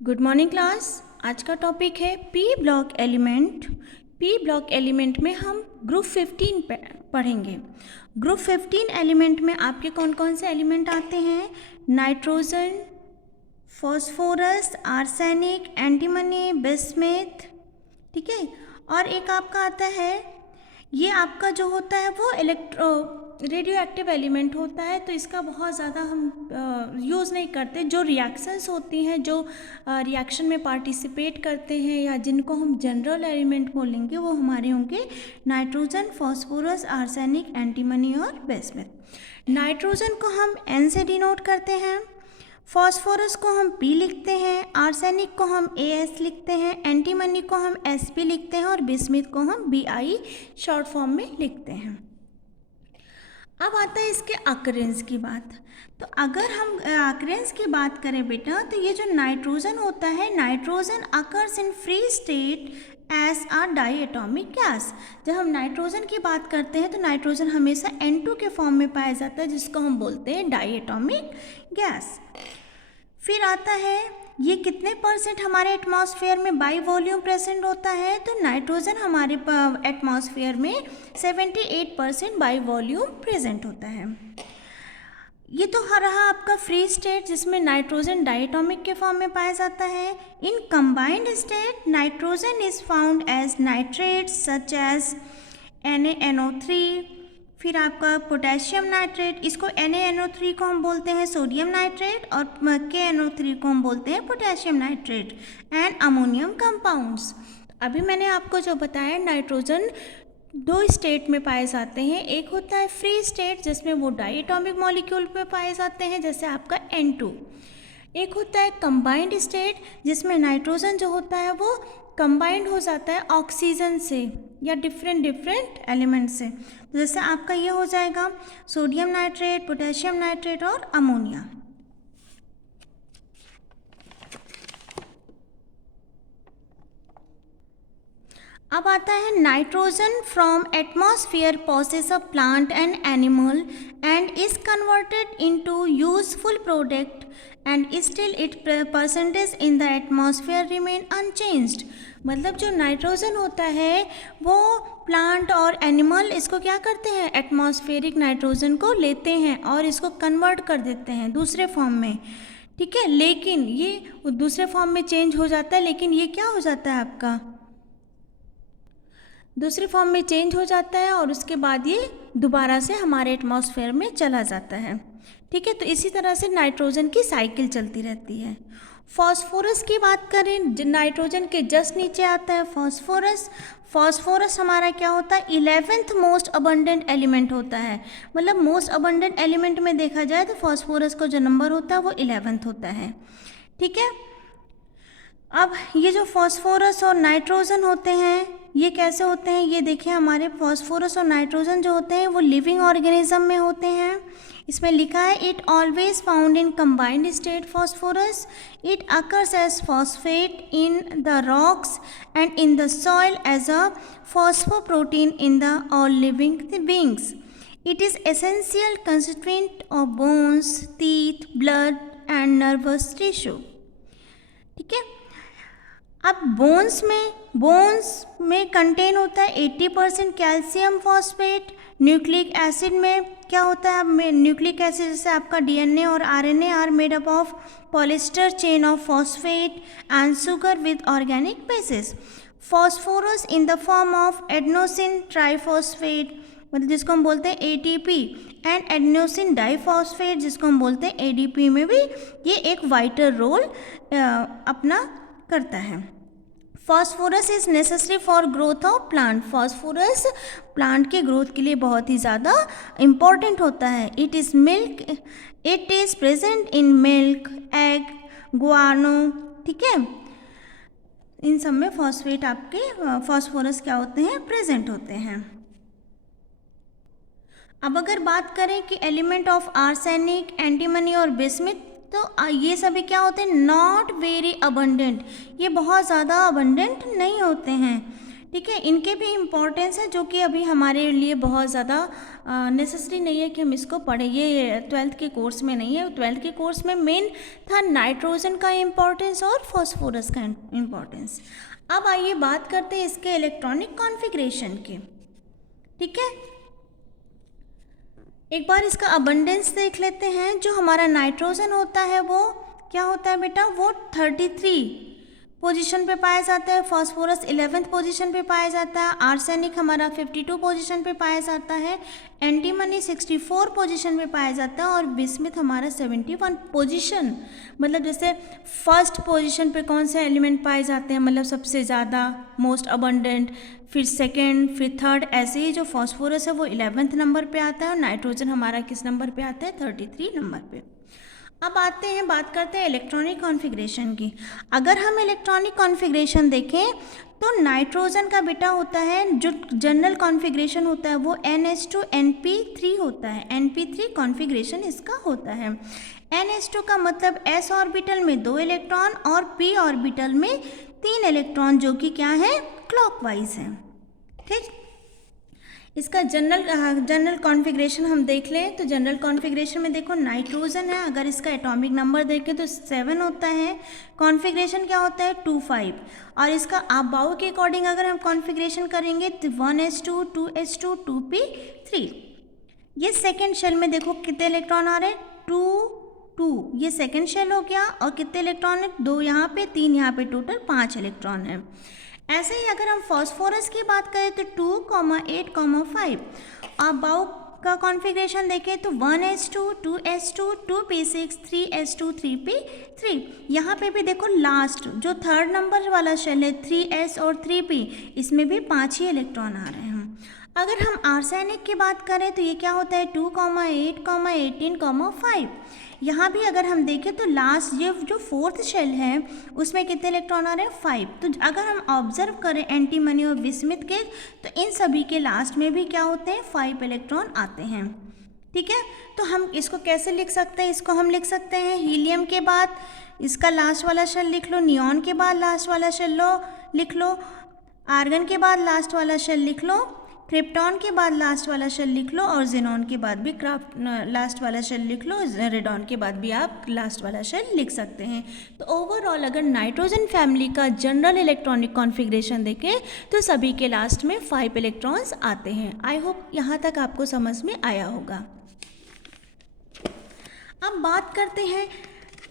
Good morning class. आज का topic है P block element. P block element में हम ग्रुप 15 पढ़ेंगे। ग्रुप 15 एलिमेंट में आपके कौन कौन से एलिमेंट आते हैं? Nitrogen, phosphorus, arsenic, antimony, bismuth, ठीक है। और एक आपका आता है, ये आपका जो होता है वो रेडियो एक्टिव एलिमेंट होता है, तो इसका बहुत ज़्यादा हम यूज़ नहीं करते। जो रिएक्शंस होती हैं, जो रिएक्शन में पार्टिसिपेट करते हैं या जिनको हम जनरल एलिमेंट बोलेंगे, वो हमारे होंगे नाइट्रोजन, फॉस्फोरस, आर्सेनिक, एंटीमनी और बिस्मथ। नाइट्रोजन को हम N से डिनोट करते हैं, फॉस्फोरस को हम P लिखते हैं, आर्सेनिक को हम AS लिखते हैं, एंटीमनी को हम SP लिखते हैं और बिस्मथ को हम BI शॉर्ट फॉर्म में लिखते हैं। अब आता है इसके अकरेंस की बात। तो अगर हम अकरेंस की बात करें बेटा, तो ये जो नाइट्रोजन होता है, nitrogen occurs in free state as a diatomic gas. जब हम नाइट्रोजन की बात करते हैं तो नाइट्रोजन हमेशा N2 के फॉर्म में पाया जाता है, जिसको हम बोलते हैं डाईएटॉमिक गैस। फिर आता है, ये कितने परसेंट हमारे एटमॉस्फेयर में बाई वॉल्यूम प्रेजेंट होता है? तो नाइट्रोजन हमारे एटमॉस्फेयर में 78% बाई वॉल्यूम प्रेजेंट होता है। ये तो रहा आपका फ्री स्टेट, जिसमें नाइट्रोजन डायटोमिक के फॉर्म में पाया जाता है। In combined state nitrogen is found as nitrates such as NaNO3। फिर आपका पोटेशियम नाइट्रेट, इसको NaNO3 को हम बोलते हैं सोडियम नाइट्रेट और KNO3 को हम बोलते हैं potassium nitrate, and ammonium compounds. अभी मैंने आपको जो बताया, नाइट्रोजन दो स्टेट में पाए जाते हैं। एक होता है फ्री स्टेट, जिसमें वो डाईएटॉमिक मॉलिक्यूल में पाए जाते हैं, जैसे आपका N2। एक होता है कंबाइंड स्टेट, जिसमें नाइट्रोजन जो होता है वो कंबाइंड हो जाता है ऑक्सीजन से या डिफरेंट एलिमेंट से। तो जैसे आपका ये हो जाएगा सोडियम नाइट्रेट, पोटेशियम नाइट्रेट और अमोनिया। अब आता है nitrogen from atmosphere possesses a plant and animal and is converted into useful product and still it percentage in the atmosphere remain unchanged. मतलब जो नाइट्रोजन होता है वो प्लांट और एनिमल इसको क्या करते हैं, एटमॉस्फेरिक नाइट्रोजन को लेते हैं और इसको कन्वर्ट कर देते हैं दूसरे फॉर्म में, ठीक है। लेकिन ये दूसरे फॉर्म में चेंज हो जाता है, लेकिन ये क्या हो जाता है आपका, दूसरे फॉर्म में चेंज हो जाता है और उसके बाद ये दोबारा से हमारे एटमॉस्फेयर में चला जाता है, ठीक है। तो इसी तरह से नाइट्रोजन की साइकिल चलती रहती है। फॉस्फोरस की बात करें, नाइट्रोजन के जस्ट नीचे आता है फॉस्फोरस। फॉस्फोरस हमारा क्या होता है, 11th मोस्ट अबंडेंट एलिमेंट होता है। मतलब मोस्ट अबंडेंट एलिमेंट में देखा जाए तो फॉस्फोरस का जो नंबर होता है वो 11th होता है, ठीक है। अब ये जो फॉस्फोरस और नाइट्रोजन होते हैं, ये कैसे होते हैं, ये देखिए, हमारे फॉस्फोरस और नाइट्रोजन जो होते हैं वो लिविंग ऑर्गेनिज्म में होते हैं। इसमें लिखा है it always found in combined state phosphorus, it occurs as phosphate in the rocks and in the soil as a phosphoprotein in the all living beings. It is essential constituent of bones, teeth, blood and nervous tissue, ठीक है। अब bones में contain होता है 80% calcium phosphate. Nucleic acid में क्या होता है, अब न्यूक्लिक एसिड जैसे आपका DNA और RNA are made up of polyester chain of phosphate and sugar with organic basis. Phosphorus in the form of adenosine triphosphate, मतलब जिसको हम बोलते हैं ATP, एंड एडेनोसिन डाइफॉस्फेट जिसको हम बोलते हैं ADP में भी ये एक वाइटल रोल अपना करता है। Phosphorus is necessary for growth of plant. Phosphorus plant के ग्रोथ के लिए बहुत ही ज़्यादा इम्पॉर्टेंट होता है। It is present in milk, egg, guano, ठीक है। इन सब में फॉस्फोरस क्या होते हैं, प्रेजेंट होते हैं। अब अगर बात करें कि एलिमेंट ऑफ आर्सेनिक, एंटीमनी और बिस्मथ, तो ये सभी क्या होते हैं, नॉट वेरी अबंडेंट, ये बहुत ज़्यादा अबंडेंट नहीं होते हैं, ठीक है, इनके भी इम्पोर्टेंस है जो कि अभी हमारे लिए बहुत ज़्यादा नेसेसरी नहीं है कि हम इसको पढ़ें, ये 12th के कोर्स में नहीं है। 12th के कोर्स में मेन था नाइट्रोजन का इम्पोर्टेंस और फॉस्फोरस का इम्पोर्टेंस। अब आइए बात करते हैं इसके इलेक्ट्रॉनिक कॉन्फ़िगरेशन की। ठीक है, एक बार इसका अबंडेंस देख लेते हैं। जो हमारा नाइट्रोजन होता है वो क्या होता है बेटा, वो 33 पोजीशन पे पाया जाता है, फास्फोरस 11th पोजीशन पे पाया जाता है, आर्सेनिक हमारा 52 पोजीशन पे पाया जाता है, एंटीमनी 64 पोजीशन पे पाया जाता है और बिस्मिथ हमारा 71 पोजीशन। मतलब जैसे फर्स्ट पोजीशन पे कौन से एलिमेंट पाए जाते हैं, मतलब सबसे ज़्यादा मोस्ट अबंडेंट, फिर सेकेंड, फिर थर्ड, ऐसे ही जो फास्फोरस है वो 11th नंबर पे आता है और नाइट्रोजन हमारा किस नंबर पे आता है, 33 नंबर पे। अब आते हैं, बात करते हैं इलेक्ट्रॉनिक कॉन्फ़िगरेशन की। अगर हम इलेक्ट्रॉनिक कॉन्फ़िगरेशन देखें तो नाइट्रोजन का बेटा होता है, जो जनरल कॉन्फ़िगरेशन होता है वो NH2 NP3 होता है। NP3 कॉन्फ़िगरेशन इसका होता है। NH2 का मतलब s ऑर्बिटल में 2 इलेक्ट्रॉन और p ऑर्बिटल में 3 इलेक्ट्रॉन, जो कि क्या है, क्लॉकवाइज है। ठीक, इसका जनरल कॉन्फ़िगरेशन हम देख लें तो जनरल कॉन्फ़िगरेशन में देखो नाइट्रोजन है, अगर इसका एटॉमिक नंबर देखें तो 7 होता है। कॉन्फ़िगरेशन क्या होता है, 2,5। और इसका अबाउ के अकॉर्डिंग अगर हम कॉन्फ़िगरेशन करेंगे तो 1s2 2s2 2p3। ये सेकेंड शेल में देखो कितने इलेक्ट्रॉन आ रहे हैं, 2 ये सेकेंड शेल हो गया और कितने इलेक्ट्रॉन है, 2 यहाँ पे 3 यहाँ पे, टोटल 5 इलेक्ट्रॉन है। ऐसे ही अगर हम फॉस्फोरस की बात करें तो 2,8,5। अबाउ का कॉन्फ़िगरेशन देखें तो 1s2 2s2 2p6 3s2 3p3। यहाँ पे भी देखो लास्ट जो थर्ड नंबर वाला शेल है 3s और 3p, इसमें भी 5 ही इलेक्ट्रॉन आ रहे हैं। अगर हम आर्सेनिक की बात करें तो ये क्या होता है, 2,8,18,5। यहाँ भी अगर हम देखें तो लास्ट ये जो फोर्थ शेल है उसमें कितने इलेक्ट्रॉन आ रहे हैं, 5। तो अगर हम ऑब्जर्व करें एंटीमनी और बिस्मिथ के तो इन सभी के लास्ट में भी क्या होते हैं, 5 इलेक्ट्रॉन आते हैं। ठीक है, तो हम इसको कैसे लिख सकते हैं, इसको हम लिख सकते हैं हीलियम के बाद इसका लास्ट वाला शेल लिख लो, नियॉन के बाद लास्ट वाला शेल लिख लो, आर्गन के बाद लास्ट वाला शेल लिख लो, क्रिप्टॉन के बाद लास्ट वाला शेल लिख लो और जेनॉन के बाद भी लास्ट वाला शेल लिख लो, रेडॉन के बाद भी आप लास्ट वाला शेल लिख सकते हैं। तो ओवरऑल अगर नाइट्रोजन फैमिली का जनरल इलेक्ट्रॉनिक कॉन्फ़िगरेशन देखें तो सभी के लास्ट में 5 इलेक्ट्रॉन्स आते हैं। आई होप यहाँ तक आपको समझ में आया होगा। अब बात करते हैं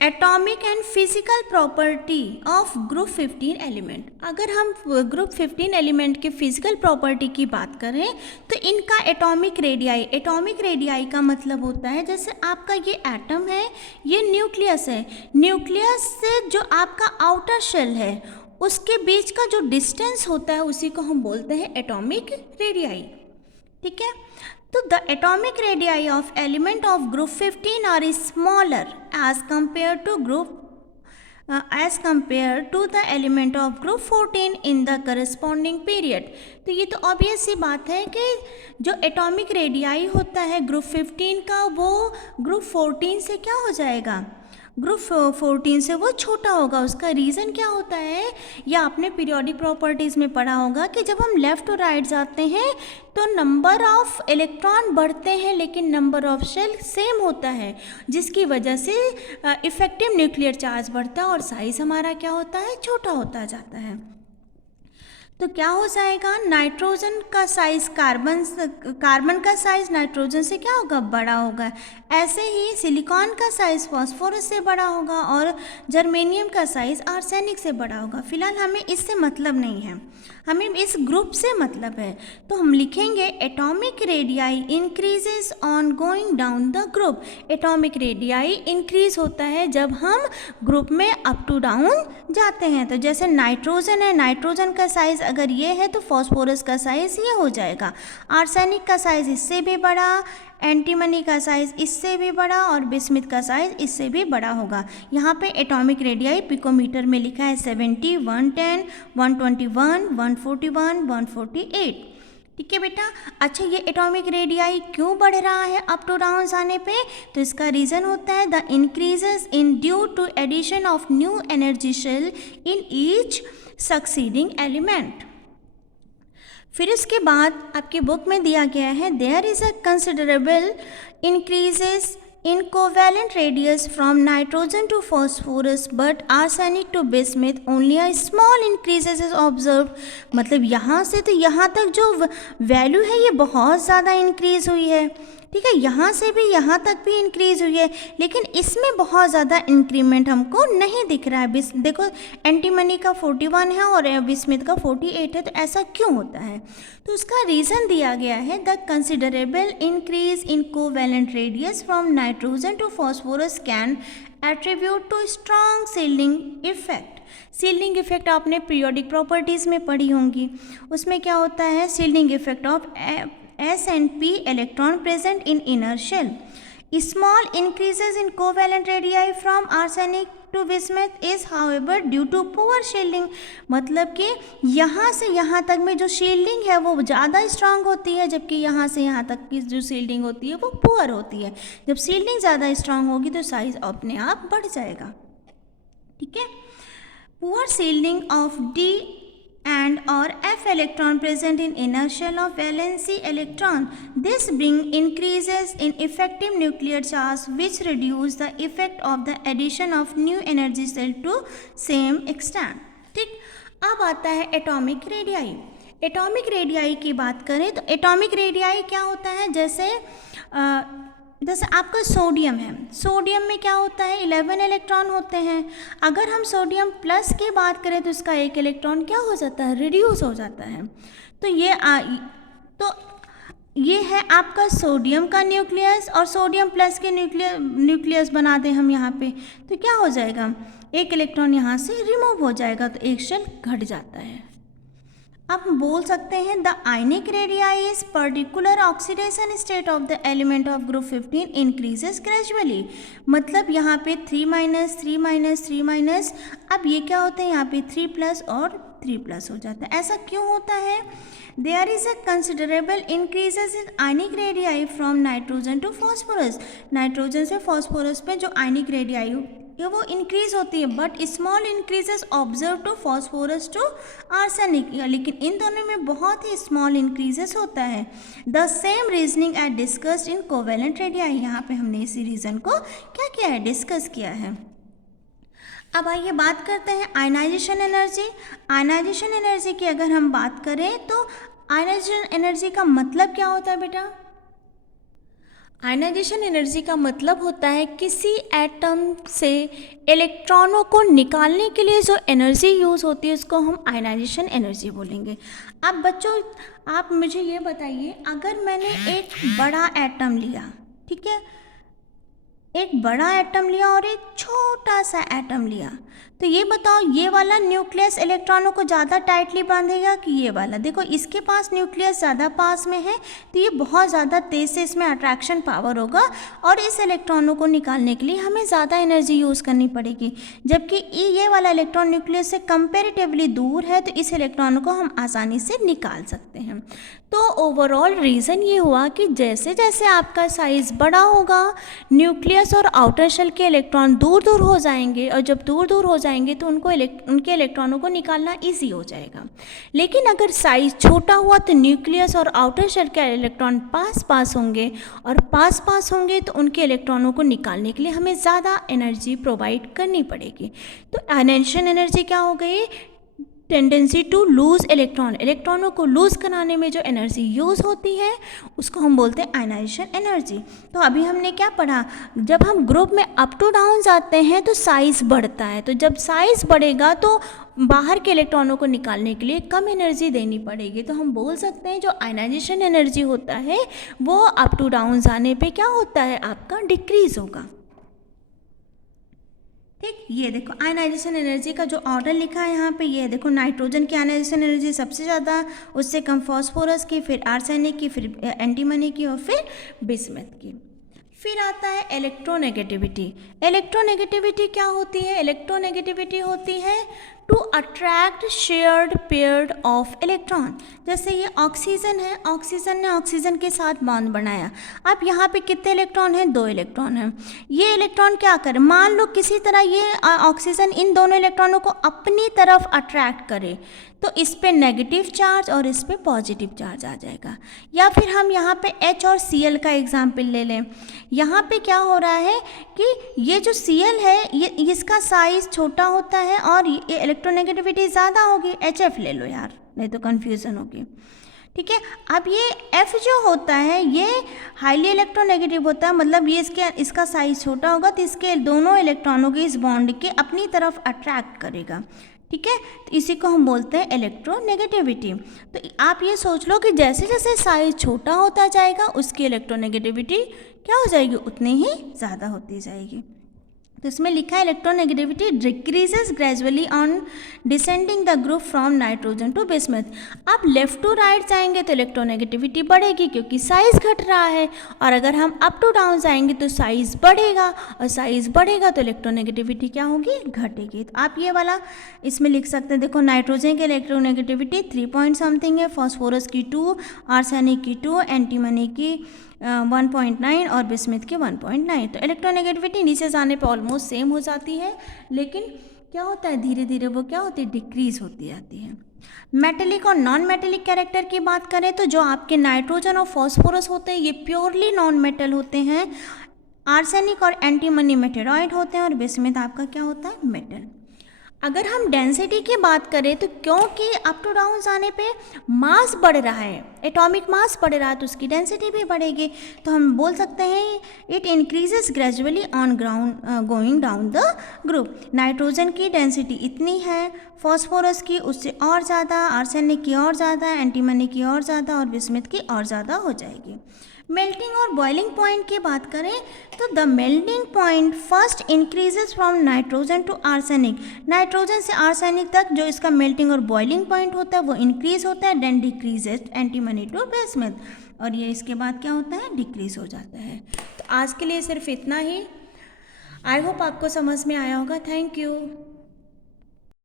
atomic and physical property of group 15 element. अगर हम ग्रुप 15 एलिमेंट के फिजिकल प्रॉपर्टी की बात करें तो इनका एटॉमिक रेडियाई का मतलब होता है, जैसे आपका ये एटम है, ये न्यूक्लियस है, न्यूक्लियस से जो आपका आउटर शेल है उसके बीच का जो डिस्टेंस होता है उसी को हम बोलते हैं एटॉमिक रेडियाई। ठीक है, तो the atomic radii of element of group 15 are smaller as compared to the element of group 14 in the corresponding period। तो ये तो ऑब्वियस सी बात है कि जो एटॉमिक रेडियाई होता है ग्रुप 15 का वो ग्रुप 14 से क्या हो जाएगा, ग्रुप 14 से वो छोटा होगा। उसका रीज़न क्या होता है, या आपने पीरियोडिक प्रॉपर्टीज़ में पढ़ा होगा कि जब हम लेफ़्ट टू राइट जाते हैं तो नंबर ऑफ इलेक्ट्रॉन बढ़ते हैं लेकिन नंबर ऑफ शेल सेम होता है, जिसकी वजह से इफ़ेक्टिव न्यूक्लियर चार्ज बढ़ता है और साइज़ हमारा क्या होता है, छोटा होता जाता है। तो क्या हो जाएगा, नाइट्रोजन का साइज़ कार्बन का साइज़ नाइट्रोजन से क्या होगा, बड़ा होगा। ऐसे ही सिलिकॉन का साइज़ फास्फोरस से बड़ा होगा और जर्मेनियम का साइज़ आर्सेनिक से बड़ा होगा। फिलहाल हमें इससे मतलब नहीं है, हमें इस ग्रुप से मतलब है। तो हम लिखेंगे atomic radii increases on going down the group. Atomic radii increase होता है जब हम ग्रुप में अप टू डाउन जाते हैं। तो जैसे नाइट्रोजन है, नाइट्रोजन का साइज़ अगर ये है तो फास्फोरस का साइज़ ये हो जाएगा, आर्सेनिक का साइज़ इससे भी बड़ा, एंटीमनी का साइज़ इससे भी बड़ा और बिस्मिथ का साइज़ इससे भी बड़ा होगा। यहाँ पे एटॉमिक रेडियाई पिकोमीटर में लिखा है 70, 110, 121, 141, 148। ठीक है बेटा। अच्छा, ये एटॉमिक रेडियाई क्यों बढ़ रहा है अप टू डाउन जाने पे, तो इसका रीज़न होता है the increases in due to addition of new energy shell in each succeeding element. फिर उसके बाद आपकी बुक में दिया गया है there is a considerable increases in covalent radius from nitrogen to phosphorus but arsenic to bismuth only a small increases is observed। मतलब यहाँ से तो यहाँ तक जो वैल्यू है ये बहुत ज़्यादा इंक्रीज़ हुई है, ठीक है, यहाँ से भी यहाँ तक भी इंक्रीज़ हुई है, लेकिन इसमें बहुत ज़्यादा इंक्रीमेंट हमको नहीं दिख रहा है। देखो एंटीमनी का 41 है और बिस्मिथ का 48 है, तो ऐसा क्यों होता है? तो उसका रीज़न दिया गया है the considerable increase in covalent radius from nitrogen to phosphorus can attribute to strong shielding effect. Shielding effect आपने पीरियोडिक प्रॉपर्टीज़ में पढ़ी होंगी, उसमें क्या होता है shielding effect of S and P electron present in inner shell. Small increases in covalent radii from arsenic to bismuth is however due to poor shielding। मतलब कि यहाँ से यहाँ तक में जो शील्डिंग है वो ज़्यादा स्ट्रांग होती है, जबकि यहाँ से यहाँ तक की जो शील्डिंग होती है वो पुअर होती है। जब शील्डिंग ज़्यादा स्ट्रांग होगी तो साइज अपने आप बढ़ जाएगा, ठीक है। Poor shielding of D and or F electron present in inner shell of valency electron. This bring increases in effective nuclear charge which reduce the effect of the addition of new energy cell to same extent। ठीक, अब आता है atomic radii. Atomic radii की बात करें तो atomic radii क्या होता है, जैसे आपका सोडियम है, सोडियम में क्या होता है 11 इलेक्ट्रॉन होते हैं। अगर हम सोडियम प्लस की बात करें तो इसका एक इलेक्ट्रॉन क्या हो जाता है, रिड्यूस हो जाता है। तो ये है आपका सोडियम का न्यूक्लियस, और सोडियम प्लस के न्यूक्लियस बना दें हम यहाँ पे तो क्या हो जाएगा, एक इलेक्ट्रॉन यहाँ से रिमूव हो जाएगा, तो एक शेल घट जाता है। आप बोल सकते हैं the ionic radii is particular oxidation state of the element of group 15 increases gradually. मतलब यहाँ पे 3 माइनस 3 माइनस 3 माइनस, अब ये क्या होता है यहाँ पे 3 प्लस और 3 प्लस हो जाता है। ऐसा क्यों होता है? There is a considerable increases in ionic radii from nitrogen to phosphorus. Nitrogen से फॉस्फोरस पे जो आयनिक रेडियाई ये वो इंक्रीज होती है, but small increases observe to phosphorus to arsenic, लेकिन इन दोनों में बहुत ही स्मॉल इंक्रीजेस होता है। The same reasoning as discussed in covalent radii. यहाँ पे हमने इसी रीजन को क्या किया है, डिस्कस किया है। अब आइए बात करते हैं आयनाइजेशन एनर्जी। आयनाइजेशन एनर्जी की अगर हम बात करें तो आयनाइजेशन एनर्जी का मतलब क्या होता है बेटा? आयनाइजेशन एनर्जी का मतलब होता है किसी एटम से इलेक्ट्रॉनों को निकालने के लिए जो एनर्जी यूज़ होती है उसको हम आयनाइजेशन एनर्जी बोलेंगे। अब बच्चों आप मुझे ये बताइए, अगर मैंने एक बड़ा एटम लिया, ठीक है, एक बड़ा एटम लिया और एक छोटा सा एटम लिया, तो ये बताओ ये वाला न्यूक्लियस इलेक्ट्रॉनों को ज़्यादा टाइटली बांधेगा कि ये वाला? देखो इसके पास न्यूक्लियस ज़्यादा पास में है तो ये बहुत ज़्यादा तेज़ से इसमें अट्रैक्शन पावर होगा और इस इलेक्ट्रॉनों को निकालने के लिए हमें ज़्यादा एनर्जी यूज़ करनी पड़ेगी। जबकि ये वाला इलेक्ट्रॉन न्यूक्लियस से कंपेरेटिवली दूर है तो इस इलेक्ट्रॉनों को हम आसानी से निकाल सकते हैं। तो ओवरऑल रीज़न ये हुआ कि जैसे जैसे आपका साइज़ बड़ा होगा न्यूक्लियस और आउटर शेल के इलेक्ट्रॉन दूर दूर हो जाएंगे, और जब दूर दूर हो जाएंगे तो उनके इलेक्ट्रॉनों को निकालना इजी हो जाएगा। लेकिन अगर साइज़ छोटा हुआ तो न्यूक्लियस और आउटर शेल के इलेक्ट्रॉन पास पास होंगे, और पास पास होंगे तो उनके इलेक्ट्रॉनों को निकालने के लिए हमें ज़्यादा एनर्जी प्रोवाइड करनी पड़ेगी। तो आयनाइजेशन एनर्जी क्या हो गई? टेंडेंसी टू लूज़ इलेक्ट्रॉन, इलेक्ट्रॉनों को लूज़ कराने में जो एनर्जी यूज़ होती है उसको हम बोलते हैं आयनाइजेशन एनर्जी। तो अभी हमने क्या पढ़ा, जब हम ग्रुप में अप टू डाउन जाते हैं तो साइज़ बढ़ता है, तो जब साइज़ बढ़ेगा तो बाहर के इलेक्ट्रॉनों को निकालने के लिए कम एनर्जी देनी पड़ेगी। तो हम बोल सकते हैं जो आयनाइजेशन एनर्जी होता है वो अप टू डाउन जाने पे क्या होता है, आपका डिक्रीज़ होगा। ठीक, ये देखो आयनाइजेशन एनर्जी का जो ऑर्डर लिखा है यहाँ पे, ये देखो नाइट्रोजन की आयनाइजेशन एनर्जी सबसे ज़्यादा, उससे कम फॉस्फोरस की, फिर आर्सेनिक की, फिर एंटीमनी की और फिर बिस्मथ की। फिर आता है इलेक्ट्रोनेगेटिविटी। इलेक्ट्रोनेगेटिविटी क्या होती है? इलेक्ट्रोनेगेटिविटी होती है to attract shared pair of electron. जैसे ये ऑक्सीजन है, ऑक्सीजन ने ऑक्सीजन के साथ बॉन्ड बनाया, अब यहाँ पे कितने इलेक्ट्रॉन हैं? 2 इलेक्ट्रॉन हैं। ये इलेक्ट्रॉन क्या करें, मान लो किसी तरह ये ऑक्सीजन इन दोनों इलेक्ट्रॉनों को अपनी तरफ अट्रैक्ट करे, तो इस पे नेगेटिव चार्ज और इस पे पॉजिटिव चार्ज आ जाएगा। या फिर हम यहाँ पे H और Cl का एग्जाम्पल ले लें। यहाँ पे क्या हो रहा है कि ये जो Cl है ये इसका साइज़ छोटा होता है और ये इलेक्ट्रोनेगेटिविटी ज़्यादा होगी। HF ले लो यार, नहीं तो कन्फ्यूज़न होगी। ठीक है, अब ये F जो होता है ये हाईली इलेक्ट्रोनेगेटिव होता है, मतलब ये इसका साइज़ छोटा होगा तो इसके दोनों इलेक्ट्रॉनों के इस बॉन्ड के अपनी तरफ अट्रैक्ट करेगा। ठीक है, तो इसी को हम बोलते हैं इलेक्ट्रोनेगेटिविटी। तो आप ये सोच लो कि जैसे जैसे साइज़ छोटा होता जाएगा उसकी इलेक्ट्रोनेगेटिविटी क्या हो जाएगी, उतनी ही ज़्यादा होती जाएगी। तो इसमें लिखा है electronegativity decreases gradually on descending the group from nitrogen to bismuth. अब लेफ्ट टू राइट जाएंगे तो इलेक्ट्रोनेगेटिविटी बढ़ेगी क्योंकि साइज़ घट रहा है, और अगर हम अप टू डाउन जाएंगे तो साइज़ बढ़ेगा, और साइज़ बढ़ेगा तो इलेक्ट्रोनेगेटिविटी क्या होगी, घटेगी। तो आप ये वाला इसमें लिख सकते हैं, देखो नाइट्रोजन की इलेक्ट्रोनेगेटिविटी 3 पॉइंट समथिंग है, फॉस्फोरस की 2, आर्सेनिक की 2, एंटीमनी की 1.9 और बिस्मिथ के 1.9। तो इलेक्ट्रोनेगेटिविटी नीचे जाने पे ऑलमोस्ट सेम हो जाती है, लेकिन क्या होता है धीरे धीरे वो क्या होती है, डिक्रीज होती जाती है। मेटेलिक और नॉन मेटेलिक कैरेक्टर की बात करें तो जो आपके नाइट्रोजन और फॉस्फोरस होते हैं ये प्योरली नॉन मेटल होते हैं, आर्सेनिक और एंटीमनी मेटेरॉइड होते हैं, और बिस्मिथ आपका क्या होता है, मेटल। अगर हम डेंसिटी की बात करें तो क्योंकि अप टू डाउन जाने पे मास बढ़ रहा है, एटॉमिक मास बढ़ रहा है, तो उसकी डेंसिटी भी बढ़ेगी। तो हम बोल सकते हैं it increases gradually on ground going down the group. Nitrogen की डेंसिटी इतनी है, फॉस्फोरस की उससे और ज़्यादा, आर्सेनिक की और ज़्यादा, एंटीमनी की और ज़्यादा, और बिस्मिथ की और ज़्यादा हो जाएगी। मेल्टिंग और बॉइलिंग पॉइंट की बात करें तो the melting point first increases from nitrogen to arsenic. Nitrogen से आर्सेनिक तक जो इसका मेल्टिंग और बॉइलिंग पॉइंट होता है वो इंक्रीज होता है, then decreases antimony to bismuth, और ये इसके बाद क्या होता है, डिक्रीज हो जाता है। तो आज के लिए सिर्फ इतना ही। आई होप आपको समझ में आया होगा। Thank you.